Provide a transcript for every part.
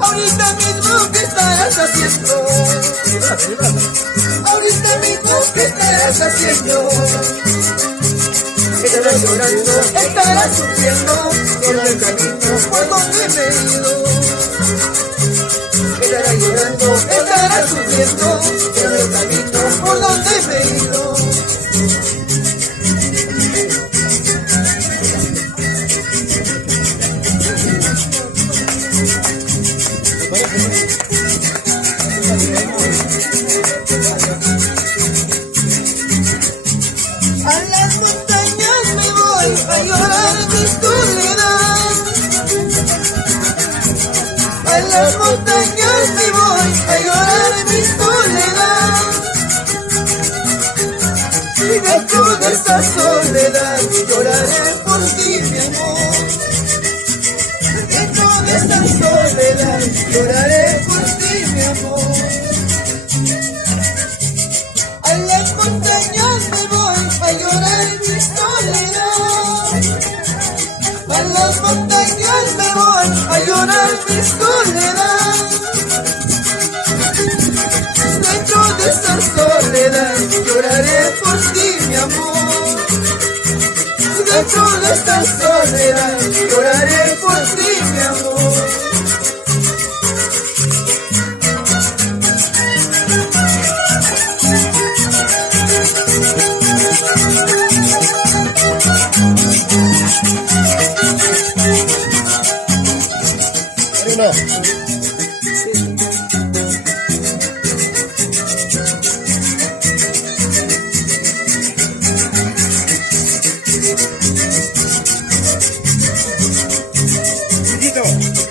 Ahorita mismo, ¿qué estarás haciendo? Ahorita mismo, ¿qué estarás haciendo? Estarás llorando, estarás sufriendo, todo el camino por donde me he ido. Estarás llorando, estarás sufriendo, todo el camino por donde me he ido. A las montañas me voy a llorar mi soledad. A las montañas me voy a llorar mi soledad. Y dentro de esta soledad lloraré por ti, mi amor. Dentro de esta soledad lloraré por ti, mi amor. A las montañas me voy a llorar mi soledad. A las montañas me voy a llorar mi soledad. Dentro de esta soledad lloraré por ti, mi amor. Dentro de esta soledad lloraré por ti, mi amor.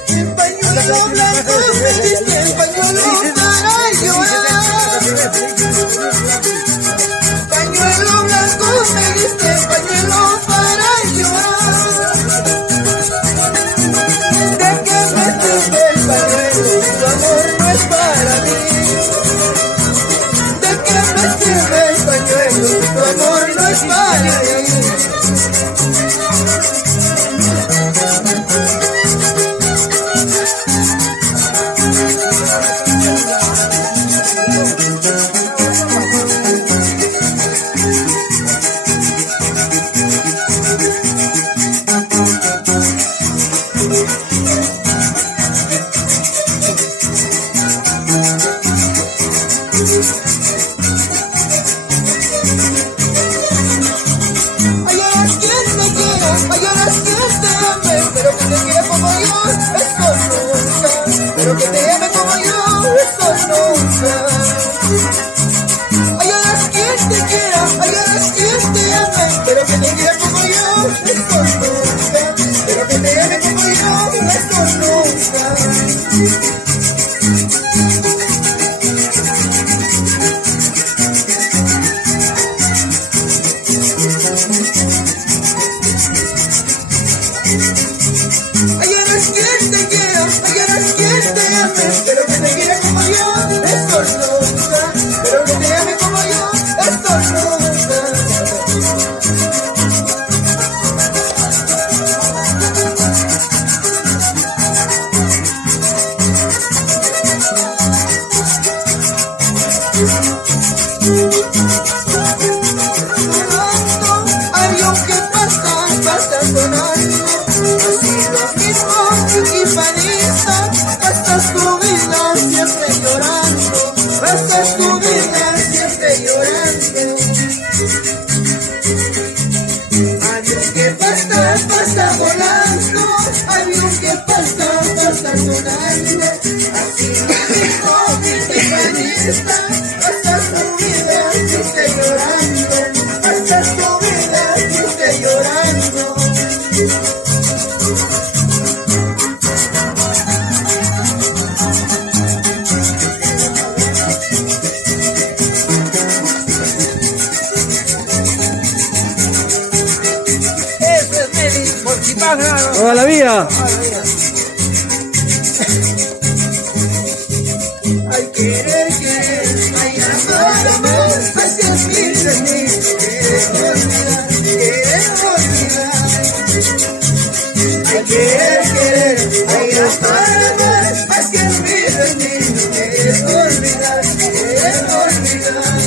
El pañuelo blanco me diste, el pañuelo para llorar. Pañuelo blanco me diste, pañuelo para llorar. ¿De qué me sirve el pañuelo? Tu amor no es para mí. ¿De qué me sirve el pañuelo? Tu amor no es para mí. eso nunca. Ay, eres quien te quiera, ay, eres quien te ame, pero que te quiera como yo, eso nunca. Pero que te ame como yo, eso nunca. Hay un que pasa sonando, así lo mismo y panista, pasas tu vida siempre llorando, pasas tu vida siempre llorando. Hay un que pasa volando, hay un que pasa sonando, así lo mismo y panista, pasas tu vida siempre llorando, pasas tu vida siempre llorando. Eso es Meli, Porcipán, ¡Toda la vida! Ay, querer, ay, amar, así es mi sentir, querer olvidar. Ay, querer, ay, amar, así es mi sentir, querer olvidar, querer olvidar.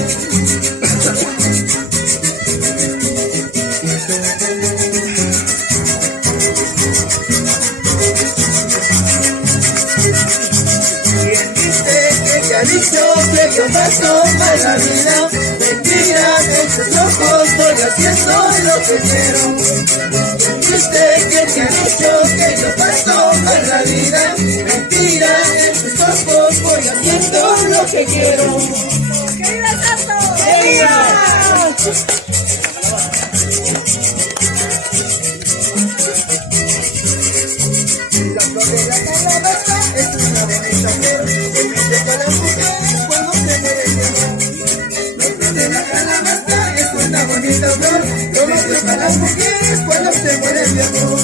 ¿Quién dice que te ha dicho que yo paso mal la vida? Mentira, en tus ojos estoy haciendo lo que quiero. ¿Quién dice que te ha dicho que yo paso mal la vida? Mentira, en tus ojos voy haciendo lo que quiero. ¡Que viva Santo! ¡Que viva! La flor de la calabaza es una bonita flor que me deja las mujeres cuando se muere de amor. La flor de la calabaza es una bonita flor que me deja las mujeres cuando se mueren de amor.